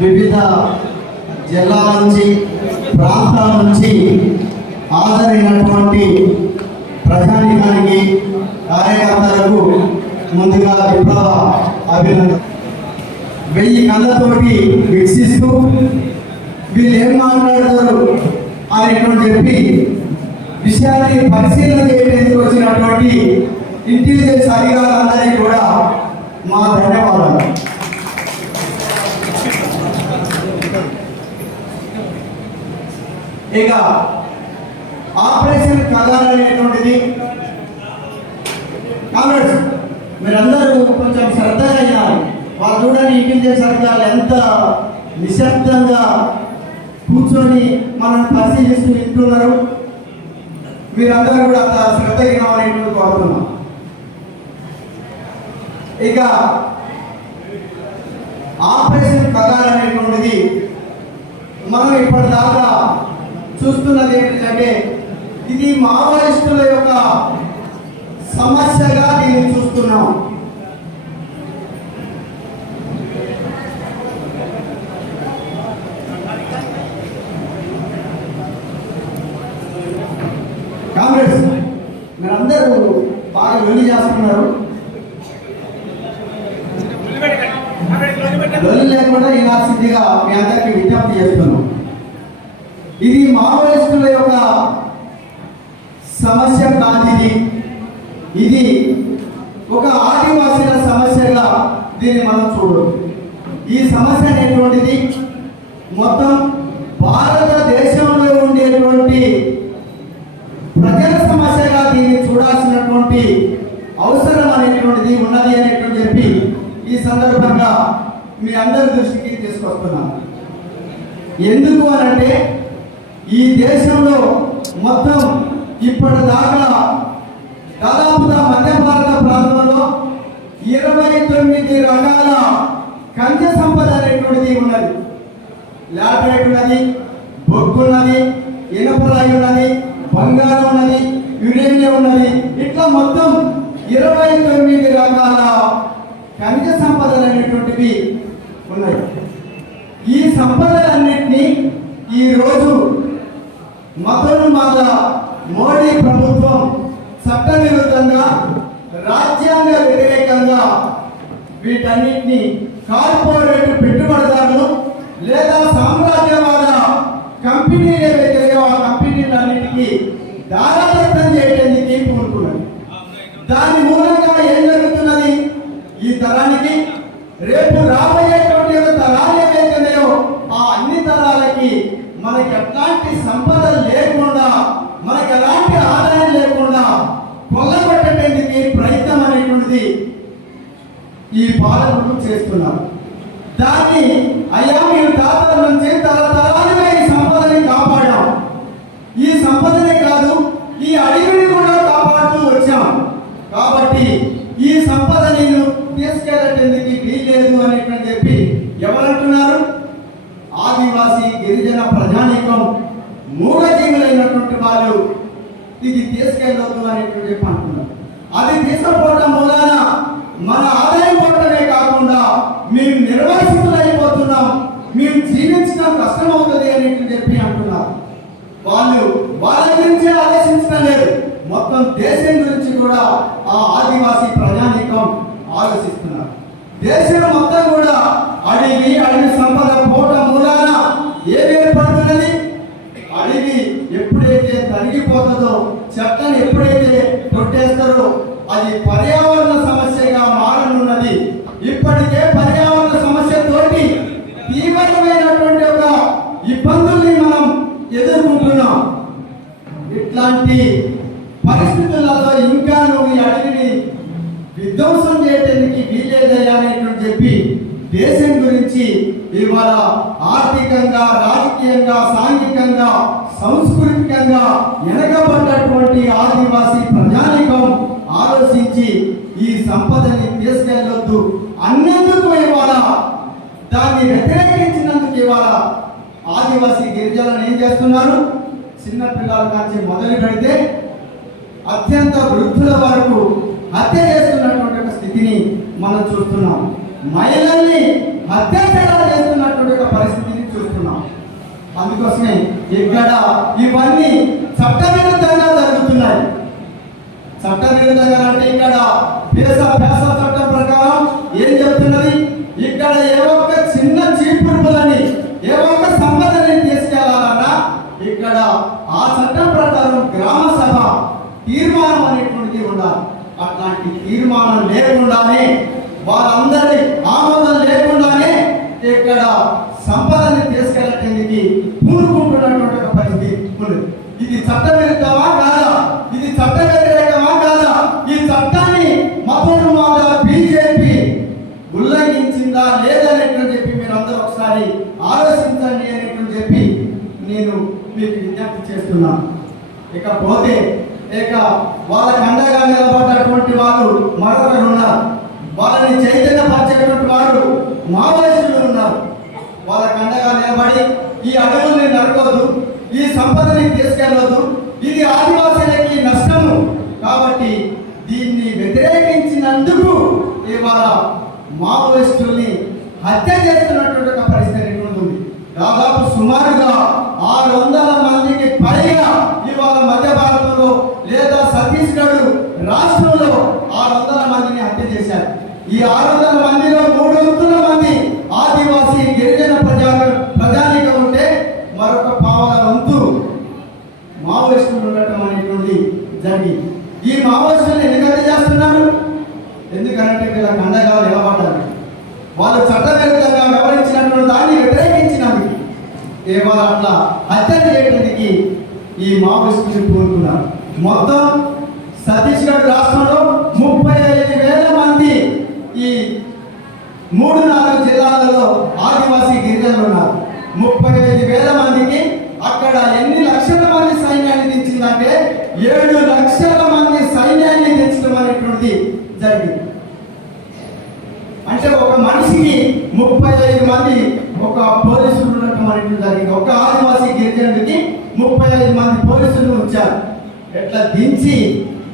వివిధ జిల్లాల నుంచి ప్రాంతాల నుంచి హాజరైనటువంటి ప్రజానికానికి కార్యకర్తలకు ముందుగా విప్లవ అభినందన. 1000 కళ్ళతోటి వీక్షిస్తూ వీళ్ళు ఏం మాట్లాడతారు అనేటువంటి చెప్పి విషయాన్ని పరిశీలన చేయడానికి వచ్చినటువంటి ఇంటెలిజెన్స్ అధికారులందరికీ కూడా మా ధన్యవాదాలు. ఇక ఆపరేషన్ కగార్ అనేటువంటిది కాంగ్రెస్ మీరందరూ కొంచెం శ్రద్ధగా అయ్యారు. వాళ్ళు చూడండి ఇంటెలిజెన్స్ అధికారులు ఎంత నిశ్శబ్దంగా కూర్చొని మనం పరిశీలిస్తూ వింటున్నారు. మీరందరూ కూడా అంత శ్రద్ధగా అనేటువంటి కోరుతున్నాం. ఇక ఆపరేషన్ కగార్ అనేటువంటిది మనం ఇప్పటిదాకా చూస్తున్నది ఏంటంటే ఇది మావోయిస్టుల యొక్క సమస్యగా దీన్ని చూస్తున్నాం. కాంగ్రెస్ మీరందరూ బాగా లొల్లి చేస్తున్నారు. లొల్లి లేకుండా వినాల్సిందిగా మీ అందరికీ విజ్ఞప్తి చేస్తున్నాం. ఇది మావోయిస్టుల యొక్క సమస్య కాదు. ఇది ఒక ఆదివాసీల సమస్యగా దీన్ని మనం చూడదు. ఈ సమస్య అనేటువంటిది మొత్తం భారతదేశంలో ఉండేటువంటి ప్రజల సమస్యగా దీన్ని చూడాల్సినటువంటి అవసరం అనేటువంటిది ఉన్నది అనేటువంటి చెప్పి ఈ సందర్భంగా మీ అందరి దృష్టికి తీసుకొస్తున్నాను. ఎందుకు అనంటే ఈ దేశంలో మొత్తం ఇప్పటిదాకా దాదాపుగా మధ్య భారత ప్రాంతంలో 29 రకాల ఖనిజ సంపద అనేటువంటిది ఉన్నది. లాటరైట్ ఉన్నది, బొగ్గు ఉన్నది, ఇనపరాయి ఉన్నది, బంగారం ఉన్నది, యురేనియం ఉన్నది. ఇట్లా మొత్తం 29 రకాల ఖనిజ సంపదలు అనేటువంటివి ఉన్నాయి. ఈ సంపదలన్నింటినీ ఈరోజు మొదట మోడీ ప్రభుత్వం చట్ట విరుద్ధంగా రాజ్యాంగ వ్యతిరేకంగా వీటన్నిటిని కార్పొరేట్ పెట్టుబడిదారులు లేదా సామ్రాజ్యవాద కంపెనీలు ఏవైతే ఆ కంపెనీలన్నిటికీ దారాదత్తం చేయడానికి పూనుకున్నది. దాని మూలంగా ఏం జరుగుతున్నది? ఈ తరానికి రేపు రాబోయేటువంటి తరాలు ఏవైతున్నాయో ఆ అన్ని తరాలకి మనకి ఎట్లాంటి సంపద లేకుండా, మనకి ఎలాంటి ఆదాయం లేకుండా కొల్లగొట్టడానికి ప్రయత్నం అనేటువంటిది ఈ పాలకులు చేస్తున్నారు. దాన్ని అయ్యా మీరు తాతల నుంచి తరతరాలుగా ఈ సంపదని కాపాడాం. ఈ సంపదనే కాదు ఈ అడవిని కూడా కాపాడుతూ వచ్చాం. కాబట్టి ఈ సంపద నేను తీసుకెళ్ళటానికి వీల్లేదు అనేటువంటి చెప్పి ఎవరంటున్నారు? ఆదివాసీ గిరిజన ప్రజానీకం మూగజీవులైనటువంటి వాళ్ళు ఇది తీసుకెళ్ళవద్దు అనేటువంటి చెప్పి అంటున్నారు. అది తీసుకుపోవడం మూలాన మన ఆదాయం పోవడమే కాకుండా మేము నిర్వాసితులైపోతున్నాం, మేము జీవించడం కష్టమవుతుంది అనేటువంటి చెప్పి అంటున్నారు. వాళ్ళు వాళ్ళ గురించే ఆలోచించడం లేదు, మొత్తం దేశం గురించి కూడా ఆ ఆదివాసీ ప్రజానీకం ఆలోచిస్తున్నారు. దేశం మొత్తం కూడా అడవి సంపద పోవడం మూలాన ఏమి ఏర్పడుతున్నది? అడవి ఎప్పుడైతే తరిగిపోతుందో, చెట్లను ఎప్పుడైతే కొట్టేస్తారో అది పర్యావరణ సమస్యగా మారనున్నది. ఇప్పటికే పర్యావరణ సమస్యతోటి తీవ్రమైనటువంటి ఒక ఇబ్బందుల్ని మనం ఎదుర్కొంటున్నాం. ఇట్లాంటి పరిస్థితులలో ఇంకా నువ్వు ఈ అడవిని విధ్వంసం చేయడానికి వీలేదయ్యా అనేటువంటి చెప్పి దేశం గురించి ఇవాళ ఆర్థికంగా, రాజకీయంగా, సాంఘికంగా, సంస్కృతికంగా వెనకబడ్డటువంటి ఆదివాసీ ప్రజానీకం ఆలోచించి ఈ సంపదని తీసుకెళ్ళొద్దు అన్నందుకు ఇవాళ, దాన్ని వ్యతిరేకించినందుకు ఇవాళ ఆదివాసీ గిరిజనులను ఏం చేస్తున్నారు? చిన్న పిల్లల నుంచి మొదలు పెడితే అత్యంత వృద్ధుల వరకు హత్య చేస్తున్నటువంటి ఒక స్థితిని మనం చూస్తున్నాం. మహిళల్ని అత్యాచారాలు చేస్తున్నటువంటి ఒక అందుకోసమే ఇక్కడ ఇవన్నీ చట్టవిరుద్ధంగా జరుగుతున్నాయి. చట్టవిరుద్ధంగా అంటే ఇక్కడ పేస చట్టం ప్రకారం ఏం చెప్తున్నది, ఇక్కడ ఏ ఒక్క చిన్న చీపురులని ఏ ఒక్క సంపదని తీసుకెళ్లాలన్నా ఇక్కడ ఆ చట్టం ప్రకారం గ్రామ సభ తీర్మానం అనేటువంటిది ఉండాలి. అట్లాంటి తీర్మానం లేకుండానే వాళ్ళందరి ఆమోదం లేకుండానే ఇక్కడ సంపదని తీసుకెళ్ళటానికి పూనుకుంటున్నటువంటి ఒక పరిస్థితి ఉంది. ఇది చట్ట విరుద్ధమా కాదా? ఇది చట్ట వ్యతిరేకమా కాదా? ఈ చట్టాన్ని మతోన్మాద బీజేపీ ఉల్లంఘించిందా లేదనేటువంటి చెప్పి మీరు అందరూ ఒకసారి ఆలోచించండి అనేటువంటి చెప్పి నేను మీకు విజ్ఞప్తి చేస్తున్నాను. ఇకపోతే వాళ్ళకి అండగా నిలబడ్డటువంటి వాళ్ళు మరొకరు ఉన్నారు. వాళ్ళని చైతన్యపరిచేటువంటి వారు మావోయిస్టులు ఉన్నారు. వాళ్ళకి అండగా నిలబడి ఈ అడవుల్ని నరకొద్దు, ఈ సంపదని తీసుకెళ్ళవద్దు, ఇది ఆదివాసీలకి నష్టము కాబట్టి దీన్ని వ్యతిరేకించినందుకు ఇవాళ మావోయిస్టుల్ని హత్య చేస్తున్నటువంటి ఒక పరిస్థితి ఉంటుంది. దాదాపు సుమారుగా 600 మందికి పైగా ఇవాళ మధ్య భారతంలో లేదా ఛత్తీస్గఢ్ రాష్ట్రంలో 600 మందిని హత్య చేశారు. ఈ 600 మందిలో 300 మంది ఆదివాసీ గిరిజన ప్రజానికం ఉంటే మరొక పావల వంతు మావోయిస్టులు ఉండటం అనేటువంటి జరిగింది. ఈ మావోయిస్టులు ఎందుకు హత్య చేస్తున్నారు? ఎందుకంటే వీళ్ళకి అండగా నిలబడ్డారు. వాళ్ళు చట్టవిరుద్ధంగా వ్యవహరించినటువంటి దాన్ని వ్యతిరేకించినందుకు ఇవాళ అట్లా హత్య చేయడానికి ఈ మావోయిస్టులు కోరుకున్నారు. మొత్తం ఛత్తీస్గఢ్ రాష్ట్రంలో 35,000 మంది ఈ 3-4 జిల్లాలలో ఆదివాసీ గిరిజనులు ఉన్నారు. 35,000 మందికి అక్కడ ఎన్ని లక్షల మంది సైన్యాన్ని దించిందంటే 7 లక్షల మంది సైన్యాన్ని దించడం అనేటువంటిది జరిగింది. అంటే ఒక మనిషికి 35 మంది ఒక పోలీసులు ఉండటం అనేటువంటి జరిగింది. ఒక ఆదివాసీ గిరిజనుడికి 35 మంది పోలీసులు ఉంచారు. ఎట్లా దించి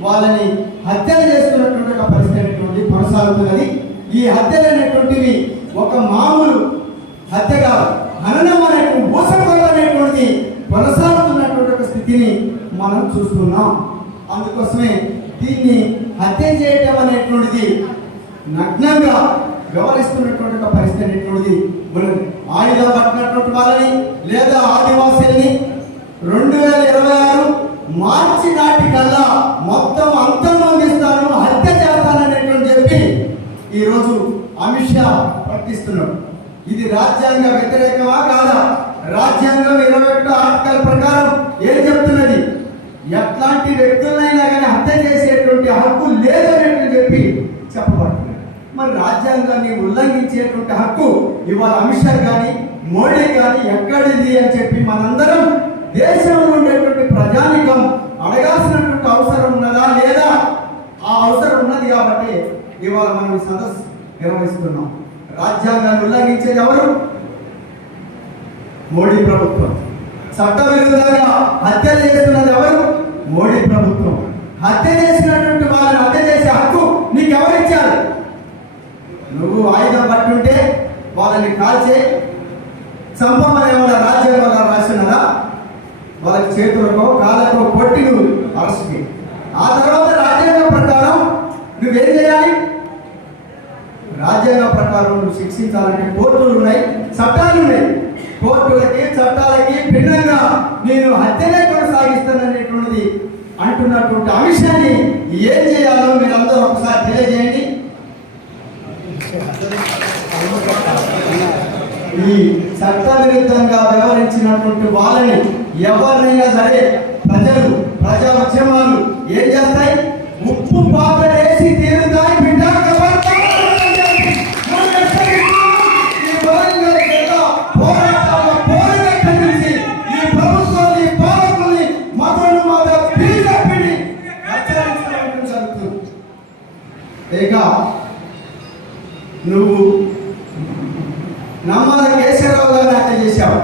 వాళ్ళని హత్యలు చేస్తున్నటువంటి ఒక పరిస్థితి అనేటువంటి కొనసాగుతున్నది. ఈ హత్యలు అనేటువంటివి ఒక మామూలు హత్య కాదు, హననం అనేటువంటి మోసపోవడం అనేటువంటిది కొనసాగుతున్నటువంటి ఒక స్థితిని మనం చూస్తున్నాం. అందుకోసమే దీన్ని హత్య చేయటం అనేటువంటిది నగ్నంగా వ్యవహరిస్తున్నటువంటి ఒక పరిస్థితి అనేటువంటిది ఆయుధం పట్టినటువంటి వాళ్ళని లేదా ఆదివాసీల్ని 2026 మార్చి నాటికల్లా మొత్తం అంతమొందిస్తాను, హత్య చేస్తాననేటువంటి చెప్పి ఈరోజు అమిత్ షా ప్రకటిస్తున్నాడు. ఇది రాజ్యాంగ వ్యతిరేకమా కాదా? రాజ్యాంగం 21వ ఆర్టికల్ ప్రకారం ఏం చెప్తున్నది? ఎట్లాంటి వ్యక్తులైనా కానీ హత్య చేసేటువంటి హక్కు లేదనేటువంటి చెప్పి చెప్పబడుతుంది. మరి రాజ్యాంగాన్ని ఉల్లంఘించేటువంటి హక్కు ఇవాళ అమిత్ షా కానీ మోడీ కానీ ఎక్కడిది అని చెప్పి మనందరం దేశంలో ఉండేటువంటి ప్రజానికం అడగాల్సినటువంటి అవసరం ఉన్నదా లేదా? ఆ అవసరం ఉన్నది కాబట్టి ఇవాళ మనం ఈ సదస్సు నిర్వహిస్తున్నాం. రాజ్యాంగాన్ని ఉల్లంఘించేది ఎవరు? మోడీ ప్రభుత్వం. చట్ట విరుద్ధంగా హత్య చేస్తున్నది ఎవరు? మోడీ ప్రభుత్వం. హత్య చేసినటువంటి వాళ్ళని హత్య చేసే హక్కు నీకు ఎవరిచ్చారు? నువ్వు ఆయుధం పట్టుంటే వాళ్ళని కాల్చే చంపమని ఏమన్నా రాజ్యాంగంలో రాసినదా? వాళ్ళకి చేతులకో కాళ్ళకో కొట్టి నువ్వు అరెస్ట్ చేయి. ఆ తర్వాత రాజ్యాంగం ప్రకారం నువ్వేం చేయాలి? రాజ్యాంగం ప్రకారం నువ్వు శిక్షించాలంటే కోర్టులు ఉన్నాయి, చట్టాలు ఉన్నాయి. కోర్టులకి చట్టాలకి భిన్నంగా నేను హత్యనే కొనసాగిస్తాననేటువంటిది అంటున్నటువంటి అంశాన్ని ఏం చేయాలో మీరందరూ ఒకసారి తెలియజేయండి. ఈ చట్ట విరుద్ధంగా వ్యవహరించినటువంటి వాళ్ళని ఎవరినైనా సరే ప్రజా ఉద్యమాలు ఏం చేస్తాయి? ఉప్పు పాత్రేసి తీరుతాయి బిడ్డ. ఈ ప్రభుత్వాన్ని పాలకుల్ని మతోన్మాద బీజేపీని హెచ్చరించడం జరుగుతుంది. ఇక నువ్వు నమ్మల కేశవరావు గారిని హత్య చేశావు.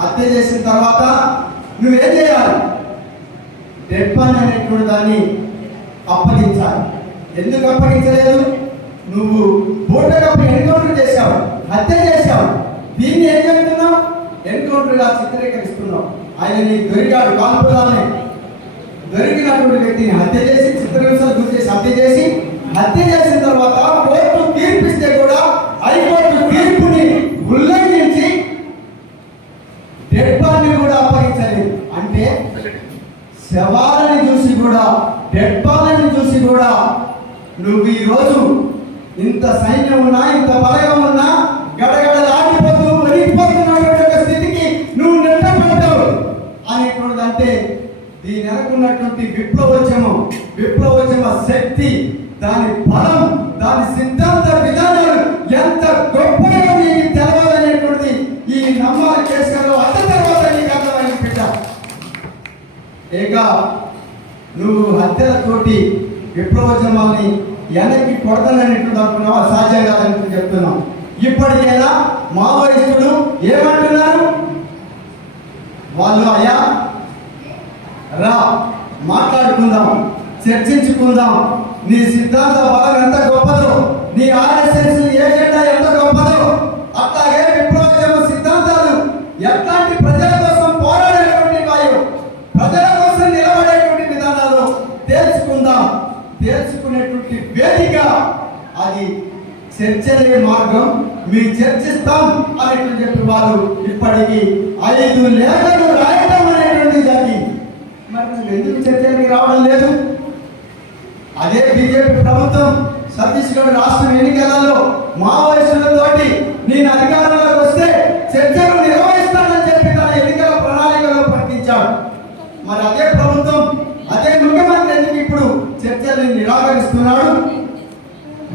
హత్య చేసిన తర్వాత నువ్వేం చేయాలి? డెడ్ బాడీ అనేటువంటి దాన్ని అప్పగించాలి. ఎందుకు అప్పగించలేదు? నువ్వు బూటకప్పు ఎన్కౌంటర్ చేశావు, హత్య చేశావు. దీన్ని ఏం చెప్తున్నావు? ఎన్కౌంటర్గా చిత్రీకరిస్తున్నావు. ఆయన దొరికాడు కాల్పులానే, దొరికినటువంటి వ్యక్తిని హత్య చేసి చిత్రహింసలు గురి చేసి హత్య చేసిన తర్వాత కోర్టు తీర్పిస్తే కూడా హైకోర్టు తీర్పుని ఉల్లంఘించి డెడ్ బాడీని కూడా అప్పగించలేదు. అంటే శవాలని చూసి కూడా, డెడ్ బాడీని చూసి కూడా నువ్వు ఈరోజు ఇంత సైన్యం ఉన్నా, ఇంత బలగం ఉన్నా గడగడలాడిపోతూ వణికిపోతున్నటువంటి స్థితికి నువ్వు నెట్టబడ్డావు అనేటువంటిది. అంటే దీని వెనకున్నటువంటి విప్లవోద్యమ శక్తి, దాని బలం, దాని సిద్ధాంత విధానాలు ఎంత గొప్పగా నీకు తెలవాలనేటువంటిది ఈ నమ్మాలి కేసులో అంత తర్వాత నీకు అర్థమైన బిడ్డ. ఇక నువ్వు హత్యలతోటి విప్లవోద్యమాన్ని వెనక్కి కొడతాననేటువంటి అనుకున్నావు, సాధ్యం కాదని చెప్తున్నావు. ఇప్పటికైనా మావోయిస్టులు ఏమంటున్నారు? వాళ్ళు అయ్యా రా మాట్లాడుకుందాం, చర్చించుకుందాం, నీ సిద్ధాంత బలం ఎంత గొప్పదో, నీ ఆర్ఎస్ఎస్ ఏజెండా ఎంత గొప్పదో, అట్లాగే విప్లవోద్యమ సిద్ధాంతాలు ఎట్లాంటి ప్రజల కోసం పోరాడేటువంటి వాయు, ప్రజల కోసం నిలబడేటువంటి విధానాలు తెలుసుకుందాం. తెలుసుకునేటువంటి వేదిక అది చర్చలే మార్గం, మీరు చర్చిస్తాం అనేటువంటి చెప్పి వాళ్ళు ఇప్పటికీ 5 లేఖలు రాయటం అనేటువంటి జరిగింది. మరి నువ్వు ఎందుకు చర్చలకి రావడం లేదు? అదే బీజేపీ ప్రభుత్వం ఛత్తీస్గఢ్ రాష్ట్ర ఎన్నికలలో మావోయిస్టులతోటి నేను అధికారంలోకి వస్తే చర్చలు నిర్వహిస్తానని చెప్పి తన ఎన్నికల ప్రణాళికలో ప్రకటించాడు. మరి అదే ప్రభుత్వం, అదే ముఖ్యమంత్రి ఎందుకు ఇప్పుడు చర్చల్ని నిరాకరిస్తున్నాడు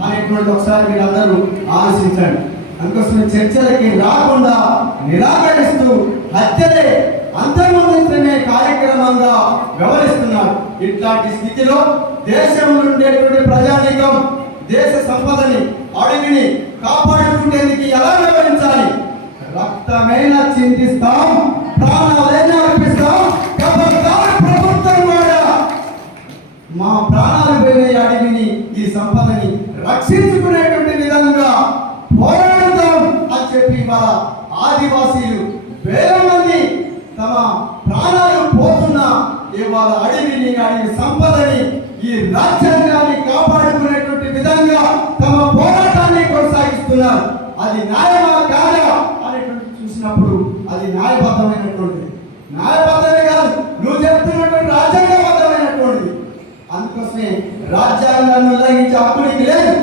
అనేటువంటి ఒకసారి మీరందరూ ఆలోచించండి. అందుకోసం చర్చలకి రాకుండా నిరాకరిస్తూ హత్యలే అంతర్మందించడమే కార్యక్రమంగా వ్యవహరిస్తున్నారు. ఇట్లాంటి స్థితిలో దేశంలో ఉండేటువంటి ప్రజానీకం దేశ సంపదని, అడవిని కాపాడుకునేందుకు ఎలా వ్యవహరించాలి? రక్తమైన చింతిస్తాం, ప్రాణాలైనా అర్పిస్తాం, ప్రభుత్వం కూడా మా ప్రాణాలు పోయిన అడవిని, ఈ సంపదని రక్షించుకునేటువంటి విధంగా పోరాడుతాం అని చెప్పి వాళ్ళ ఆదివాసీలు వేల మంది తమ ప్రాణాలు పోతున్నా ఇవాళ అడవిని, అడవి సంపదని, ఈ రాజ్యాంగాన్ని కాపాడుకునేటువంటి విధంగా తమ పోరాటాన్ని కొనసాగిస్తున్నారు. అది న్యాయమా కాదా అనేటువంటి చూసినప్పుడు అది న్యాయబద్ధమైనటువంటిది. న్యాయబద్ధమే కాదు, నువ్వు చెప్తున్నటువంటి రాజ్యాంగబద్ధమైనటువంటిది. అందుకోసమే రాజ్యాంగాన్ని ఉల్లంఘించే హక్కు నీకు లేదు.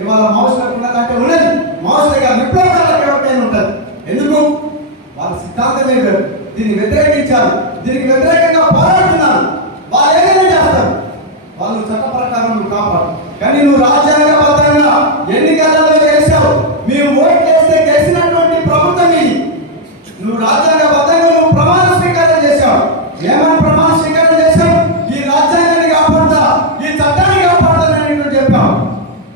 ఇవాళ మౌసులకు ఉన్నదంటే ఉన్నది, మౌసులుగా విప్లవాలకు ఎవరికైనా ఉంటుంది. ఎందుకు? వాళ్ళ సిద్ధాంతమే వేరు. దీన్ని వ్యతిరేకించారు, దీనికి వ్యతిరేకంగా పోరాడుతున్నారు. వాళ్ళు ఏదైనా చేస్తారు, వాళ్ళు చట్ట ప్రకారం నువ్వు కాపాడు. కానీ నువ్వు రాజ్యాంగబద్ధంగా ఎన్నికలలో చేశావు, మేము ఓటు చేస్తే గెలిచినటువంటి ప్రభుత్వం ఇది. నువ్వు రాజ్యాంగబద్ధంగా నువ్వు ప్రమాణ స్వీకారం చేశావు. ఏమని ప్రమాణ స్వీకారం చేశావు? ఈ రాజ్యాంగాన్ని కాపాడుతా, ఈ చట్టాన్ని కాపాడాలని చెప్పావు.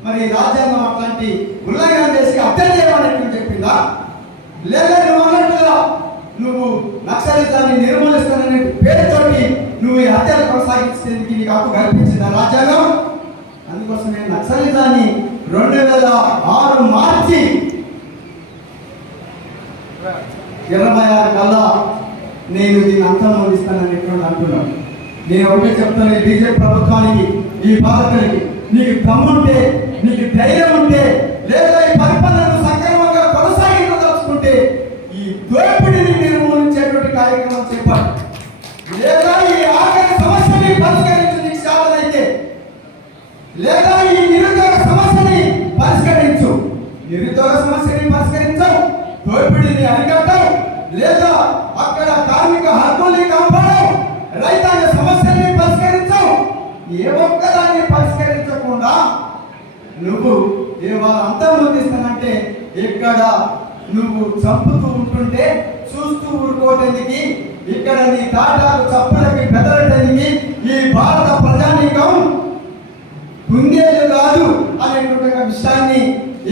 మరి రాజ్యాంగం అట్లాంటి ఉల్లంఘన చేసి హత్య చేయమని చెప్పిందా? లేదా నువ్వు అన్నట్టుగా నువ్వు నక్సలిజాన్ని నిర్మూలిస్తాననే పేరుతోటి నువ్వు ఈ హత్యలు కొనసాగించేందుకు నీకు హక్కు కల్పించిందా రాజ్యాంగం? అందుకోసమే నక్సలిజాన్ని 2006 మార్చి 26 కల్లా నేను దీన్ని అంతమొందిస్తాననేటువంటి అంటున్నాను. నేను ఒకటే చెప్తాను బీజేపీ ప్రభుత్వానికి, ఈ పాలకులకి, నీకు దమ్ముంటే, నీకు ధైర్యం ఉంటే, లేదా ఈ పరిపాలనను సక్రమంగా కొనసాగించదలుచుకుంటే ఈ దోపిడీని నిర్మూలించేటువంటి కార్యక్రమం చేపట్టు. లేదా ఈ ఆఖరి సమస్యని పరిష్కరించు నీకు సాధనైతే, లేదా ఈ నిరుద్యోగ సమస్యని పరిష్కరించు. నిరుద్యోగ సమస్యని పరిష్కరించవు, దోపిడీని అరికట్టవు, లేదా అక్కడ కార్మిక హక్కుల్ని కాపాడవు, రైతాంగ సమస్యల్ని పరిష్కరించవు. ఏ ఒక్కదాన్ని పరిష్కరించకుండా నువ్వు ఇవాళ అంతమొందిస్తానంటే ఇక్కడ నువ్వు చంపుతూ ఉంటుంటే చూస్తూ ఊరుకోవటానికి, ఇక్కడ నీ తాటాకు చప్పులకి బెదరటానికి ఈ భారత ప్రజానీకం కుందేలు కాదు అనేటువంటి విషయాన్ని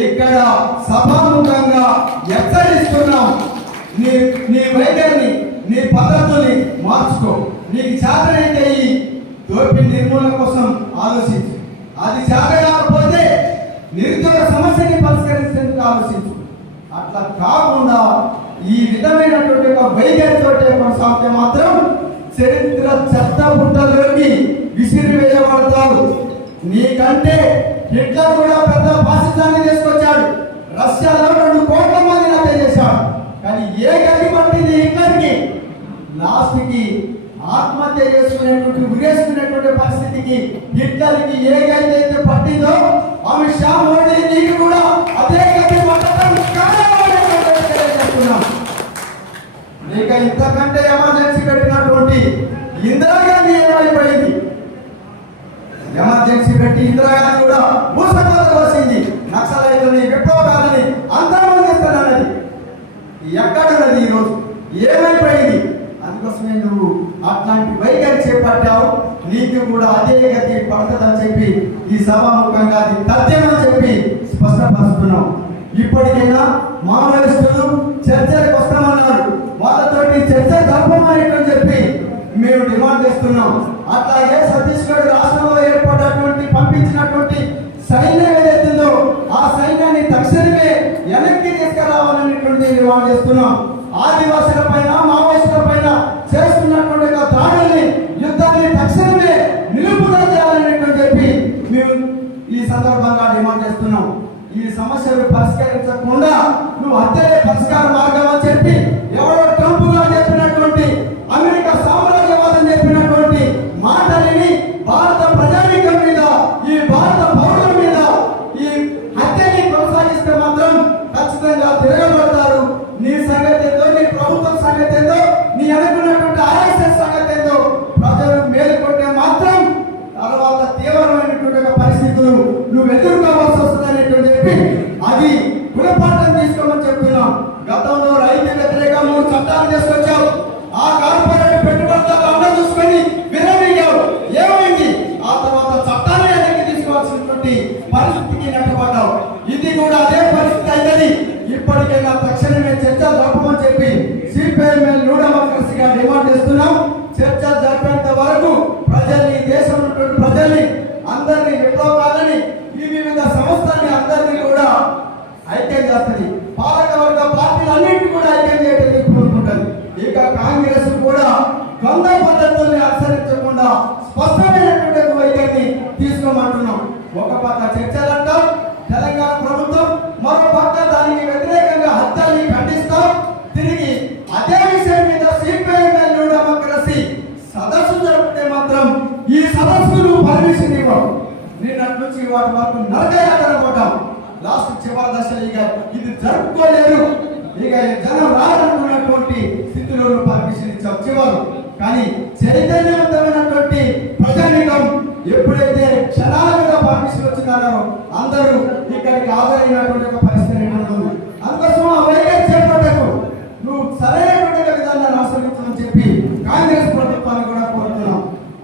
ఇక్కడ సభాముఖంగా హెచ్చరిస్తున్నాం. నీ వైఖరిని, నీ పద్ధతుల్ని మార్చుకో. నీకు చేతనైతే ఈ దోపిడీ నిర్మూలన కోసం ఆలోచించు. అది చేత కాకపోతే నిరుద్యోగ సమస్యని పరిష్కరించేందుకు ఆలోచించు. అట్లా కాకుండా ఈ విధమైనటువంటి వైఖరితోటే కొనసాగితే మాత్రం చరిత్ర చెత్త పుట్టలోకి విసిరి వేయబడతారు. నీకంటే హిట్లర్ కూడా పెద్ద ఫాసిజాన్ని తీసుకొచ్చాడు. రష్యాలో 2 కోట్ల మందిని హత్య చేశాడు. కానీ ఏ గతి పట్టింది హిట్లర్కి? లాస్ట్కి ఆత్మహత్య చేసుకునేటువంటి ఉరేసుకునేటువంటి పరిస్థితికి హిట్లర్కి ఏ గతి అయితే పట్టిందో అమిత్ షా మోడీ నీకు కూడా అదే గతి పట్టడం తెలియజేస్తున్నాం. ఇక ఇంతకంటే ఎమర్జెన్సీ పెట్టినటువంటి ఇందిరాగాంధీ ఏమైపోయింది? ఎమర్జెన్సీ పెట్టి ఇందిరాగాంధీ కూడా మూసపోత వచ్చింది. నక్సలైట్లని విప్లవకాలని అంతర్మందిస్తున్నది ఎక్కడున్నది? ఈరోజు ఏమైపోయింది? అందుకోసమే నువ్వు అట్లాంటి వైఖరి చేపట్టావు. నీకు కూడా అదే గతి పడుతుందని చెప్పి ఈ సభాముఖంగా అది తథ్యమని చెప్పి స్పష్టపరుస్తున్నాం. ఇప్పటికైనా మావోయిస్టులు చర్చలకు వస్తామన్నారు. వాళ్ళతోటి చర్చ జరపమని చెప్పి మేము డిమాండ్ చేస్తున్నాం. అట్లాగే ఛత్తీస్గఢ్ రాష్ట్రంలో ఏర్పడినటువంటి పంపించినటువంటి సైన్యం ఏదైతుందో ఆ సైన్యాన్ని తక్షణమే వెనక్కి తీసుకురావాలనేటువంటి డిమాండ్ చేస్తున్నాం. ఆదివాసుల పైన మావోయిస్టుల పైన చేస్తున్నటువంటి దాడుల్ని యుద్ధాన్ని తక్షణమే నిలుపుదల చేయాలనేటువంటి చెప్పి మేము ఈ సందర్భంగా డిమాండ్ చేస్తున్నాం. ఈ సమస్యలు పరిష్కరించకుండా నువ్వు హత్యలే పరిష్కార మార్గం అని చెప్పి ఎవరో ట్రంప్ గా చెప్పినటువంటి అమెరికా సామ్రాజ్యవాదం చెప్పినటువంటి మాటలని భారత ప్రజానీకం మీద ఈ భారత పౌరుల మీద ఈ హత్యని కొనసాగిస్తే మాత్రం ఖచ్చితంగా తిరగబడతారు. నీ సంగతి ఏందో, నీ ప్రభుత్వం సంగతి ఏందో, నీ అనుకున్నటువంటి ఆర్ఎస్ఎస్ సంగతి ఏందో ప్రజలు మేలుకొంటే మాత్రం తర్వాత తీవ్రమైనటువంటి పరిస్థితులు నువ్వు ఎదుర్కోవాల్సి వస్తుందనేటువంటి చెప్పి అది గుణపాఠం తీసుకోమని చెప్తున్నాం. గతంలో రైతు వ్యతిరేక 3 చట్టాలు తీసుకొచ్చావు. ఆ కార్పొరేట్ పెట్టుబడులకు అన్న చూసుకొని విరమించావు. ఏమైంది? ఆ తర్వాత చట్టాన్ని వెనక్కి తీసుకోవాల్సినటువంటి పరిస్థితికి నెట్టబడ్డావు. ఇది కూడా అదే పరిస్థితి అయిందని ఇప్పటికైనా తక్షణమే చర్చ జరపమని చెప్పి సిపిఐఎంఎల్ న్యూ డెమోక్రసీగా డిమాండ్ చేస్తున్నాం. చర్చ జరిపేంత వరకు ప్రజల్ని, దేశంలో ప్రజల్ని అందరినీ, విప్లవాలని, ఈ వివిధ సంస్థల్ని అందరినీ కూడా ఐక్యం చేస్తుంది. పాలకవర్గ పార్టీలన్నింటినీ కూడా ఐక్యం చేయడానికి కోరుకుంటుంది. ఇక కాంగ్రెస్ కూడా ద్వంద్వ పద్ధతుల్ని అనుసరించకుండా స్పష్టమైనటువంటి వైఖరిని తీసుకోమంటున్నాం. ఒక పక్క చర్చలంటాం తెలంగాణ ప్రభుత్వం, మరో పక్క దానికి వ్యతిరేకంగా హత్యల్ని ఖండిస్తాం. తిరిగి అదే విషయం మీద సిపిఐఎంఎల్ న్యూ డెమోక్రసీ సదస్సు జరిపితే మాత్రం ఈ సదస్సును పర్మిషన్ ఇవ్వడం, నిన్నటి నుంచి వాటి వరకు నరకయాత్ర పోవడం. లాస్ట్ చివరి దశలో ఇక ఇది జరుపుకోలేరు, ఇక జనం రానుకున్నటువంటి స్థితిలో పర్మిషన్ ఇచ్చాం చివరు. కానీ చైతన్యవంతమైనటువంటి ప్రజానీకం ఎప్పుడైతే క్షణాల మీద పర్మిషన్ వచ్చినారో అందరూ ఇక్కడికి హాజరైనటువంటి పరిస్థితి ఉంది. అందుకోసం ఆ వైఖరి చేపట్టకు నువ్వు సరైనటువంటి విధానాన్ని అనుసరించమని చెప్పి కాంగ్రెస్ ప్రభుత్వాన్ని కూడా కోరుతున్నాం.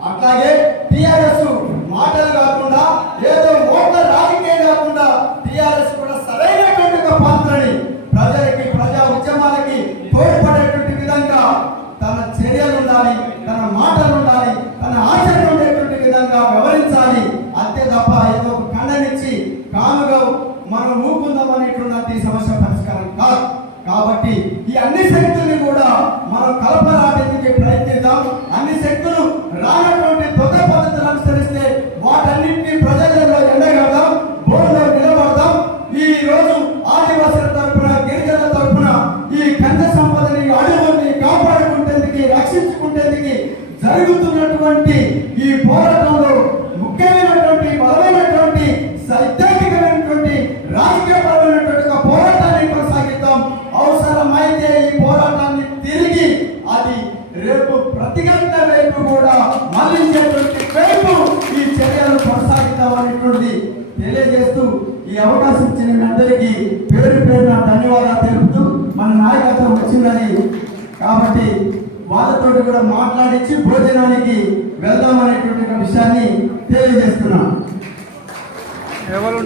అట్లాగే టిఆర్ఎస్ మాటలు కాకుండా ఏదో ఓట్ల రాజకీయం కాకుండా టిఆర్ఎస్ కూడా సరైనటువంటి పాత్రని ప్రజలకి, ప్రజా ఉద్యమాలకి తోడ్పడేటువంటి విధంగా తన చర్యలు ఉండాలి, తన మాటలు ఉండాలి, తన ఆచరణ ఉండేటువంటి విధంగా వ్యవహరించాలి. అంతే తప్ప ఏదో ఖండనిచ్చి కానుగా మనం ఊపుకుందాం అనేటువంటి సమస్య పరిష్కారం కాదు. కాబట్టి ఈ అన్ని శక్తుల్ని కూడా మనం కలపరానికి ప్రయత్నిద్దాం. అన్ని శక్తులు రానటువంటి కొత్త పద్ధతులు అనుసరిస్తే వాటన్నింటినీ ప్రజలలో ఎండగడదాం, బోర్డులో నిలబడదాం. ఈ రోజు ఆదివాసుల తరఫున, గిరిజనుల తరఫున ఈ ఖనిజ సంపదని, అడవుల్ని కాపాడుకుంటేందుకు, రక్షించుకుంటేందుకు జరుగుతున్నటువంటి ఈ పోరాటంలో ముఖ్యమైనటువంటి, బలమైనటువంటి, సైద్ధాంతికమైనటువంటి, రాజకీయపరమైనటువంటి పోరాటాన్ని కొనసాగిద్దాం. అవసరమైతే ఈ పోరాటాన్ని తిరిగి అది రేపు ప్రతిఘటన వైపు కూడా మళ్ళించేటువంటి వైపు ఈ చర్యలు కొనసాగిద్దామనేటువంటిది తెలియజేస్తూ ఈ అవకాశం ఇచ్చిన మీ అందరికీ పేరు పేరున ధన్యవాదాలు తెలుపుతూ మన నాయకత్వం వచ్చిందని కాబట్టి వాళ్ళతో కూడా మాట్లాడించి భోజనానికి వెళ్దామనేటువంటి విషయాన్ని తెలియజేస్తున్నాం. ఎవరు